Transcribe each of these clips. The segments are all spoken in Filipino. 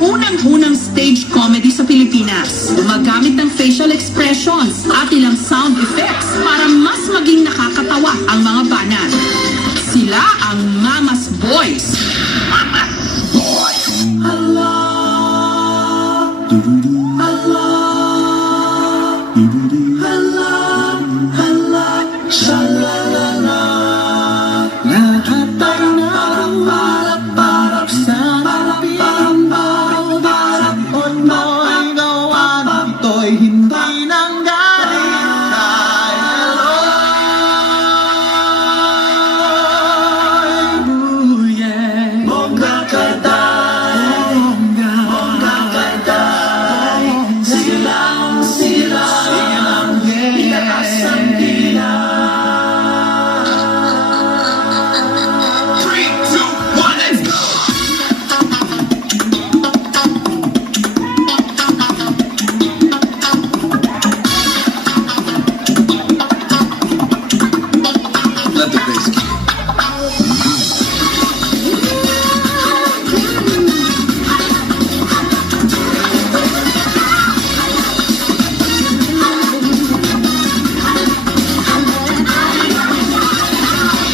unang-unang stage comedy sa Pilipinas. Gumagamit ng facial expressions at ilang sound effects para mas maging nakakatawa ang mga banat. Sila ang Mama's Boys. Mama's Boys. Allah. Allah. Allah. Allah. Shalalala. Lahat ay naraparap sa pinagbabarap at mo'y gawan. Ito'y hindi nang galing kay Eloy. Buye, bongga kaday, bongga kaday. Silang, itaas ang dila. 3, 2, 1, let's go! Let the bass kick.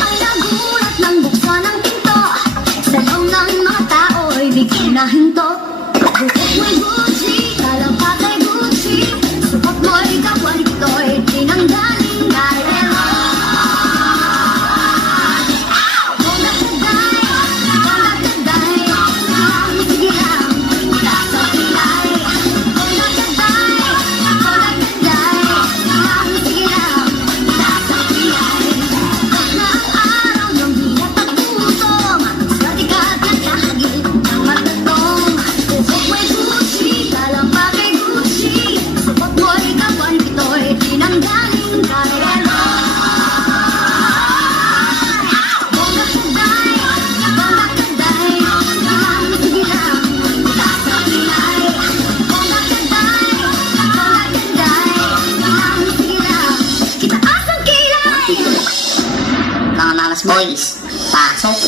Ay nagulat ng buksan ng pinto. Sa loob ng mga tao'y bigyan na hinto. Bukod mo'y Gucci, kalapag ay Gucci. Supot mo'y kawan ito'y tinanggaling kay Eloy. Bongga kaday, sige lang, wala sa pilay. Bongga kaday, sige lang, wala sa pilay. Na ang araw ng hirap at gutom, sa tikat na kahagil ng matatong. Bukod mo'y Gucci, kalapag ay Gucci. Supot mo'y kawan ito'y tinanggaling kay Eloy. Bongga kaday, sige lang, wala sa pilay. Bongga kaday, sige lang, itaas ang kilay. Mga Mama's Boys, pasok.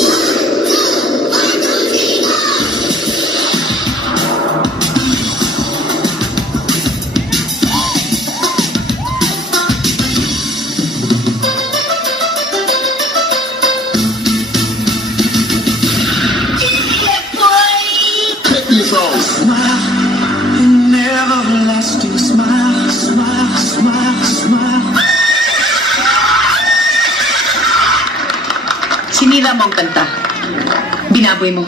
Take these off. Smile, an everlasting smile, smile, smile, smile. Sinira mo ang kanta. Binaboy mo.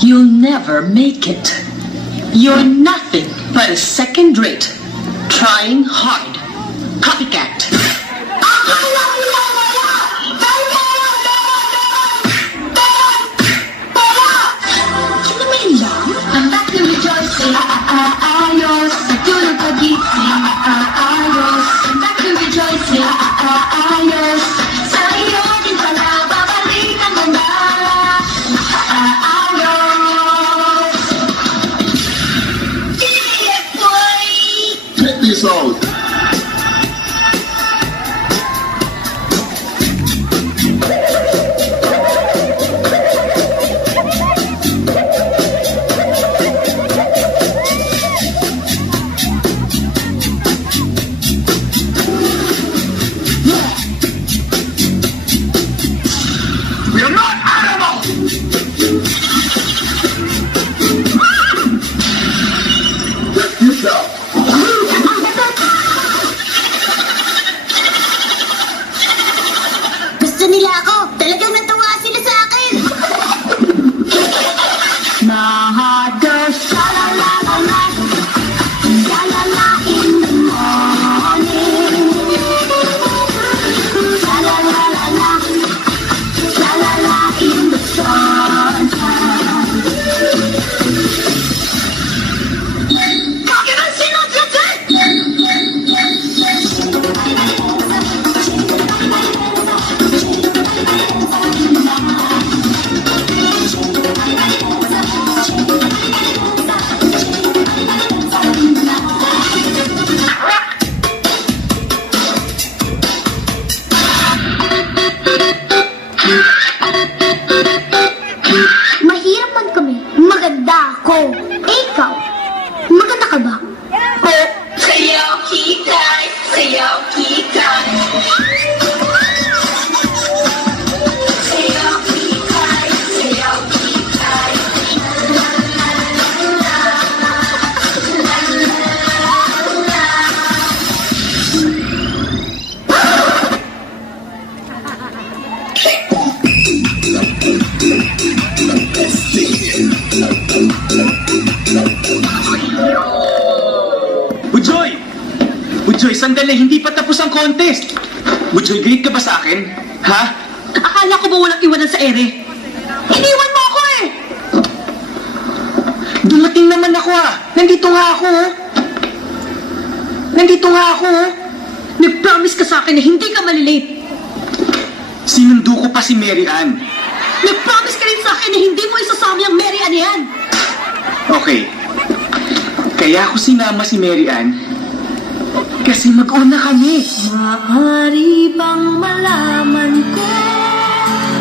You'll never make it. You're nothing but a second-rate, trying hard, copycat. Sino may lang? Ang back ng rejoicing, ayos. Sa tulog pagising, ayos. Ang back ng rejoicing, ayos. Sa iyo din pala, babalik ang ganda. Ayos. Take these off. maganda ako. Ikaw, maganda ka ba? Sayaw kikay, sayaw kikay. Sayaw kikay, sayaw kikay. Bujoy! Bujoy, sandali, hindi pa tapos ang contest. Bujoy, galit ka ba sa akin? Ha? Akala ko ba walang iwanan sa ere? Iniwan mo ako eh! Dumating naman ako Nandito nga ako Nandito nga ako Nag-promise ka sa akin na hindi ka malilate. Sinundo ko pa si Mary Ann. Nag-promise ka rin sa akin na hindi mo isasama yung Mary Ann yan. Okay. Kaya ako sinama si Mary Ann kasi mag-una kami. Maaari bang malaman ko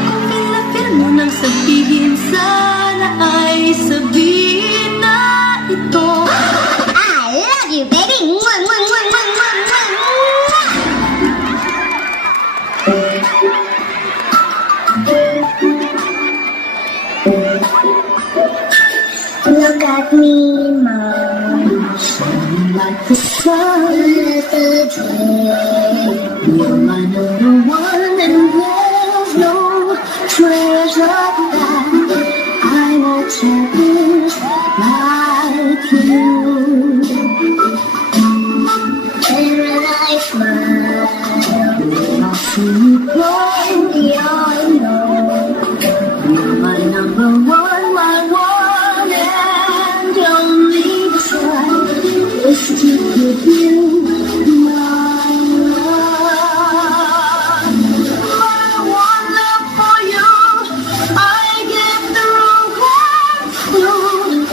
kung pinapil mo nang sabihin, sana ay sabihin na ito. I love you, baby. Mwah, mwah, mwah, mwah, mwah, mwah, mwah. Look at me, Mom. Shining like the sun at the day. You're my number one, and there's no treasure that I will cherish like you. And when I smile, I see you grow beyond know. You're my number one, my one and only desire is to give you my love. My one love for you, I give the world through.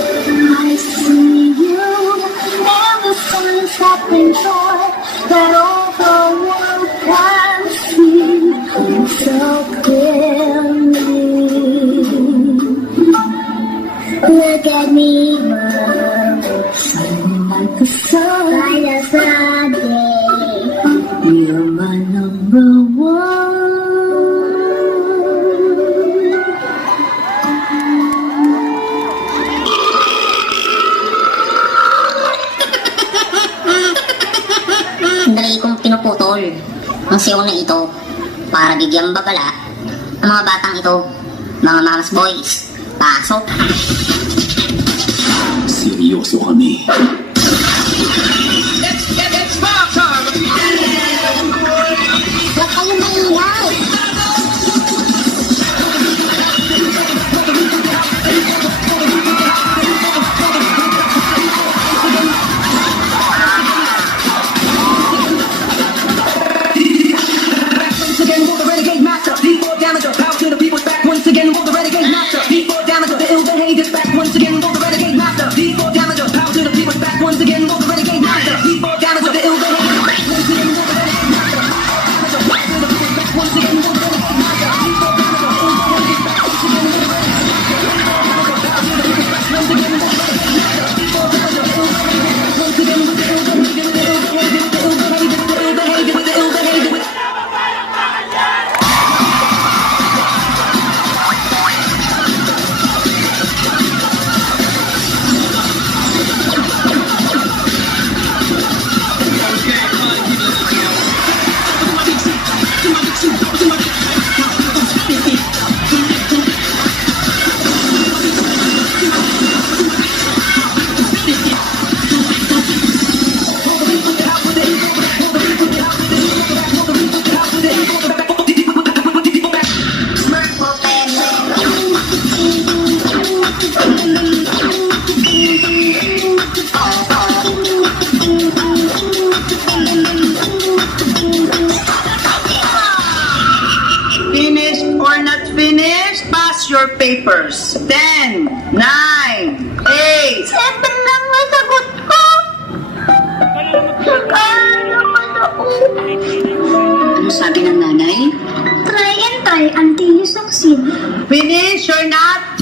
I see you and the sun's joy that all the world can see so clearly. Look at me, Mom, shining like the sun, light as the day. You're my number one. Dali kong pinuputol ang siyaw na ito para bigyang babala ang mga batang ito. Mga mamas boys, pasok. Seryoso kami. Huwag kayong maingay. Once again, will the renegade master D4 damager, power to the people's back. Once again, will the renegade master D4 damager, the ill behavior's back. Once again, will the renegade master D4 damager, power to the people's back. Once again, will the renegade master D4 damager, the ill behavior's back. Once again, will the renegade master power to the people's back. Once again, will the renegade master D4 damager, ill behavior's back. Once again, will the renegade master power to the people's back. Once again, will the renegade master D4 damager, ill behavior's back. Once again, will the ill behavior, with the ill behavior, with the ill behavior, with the ill behavior, with the ill behavior, with Finished or not finished? Pass your papers. 10, 9, 8. 7 lang ang sagot ko. Kaya naman ako. Ano sabi ng nanay? Try and try until you succeed. Finish or not?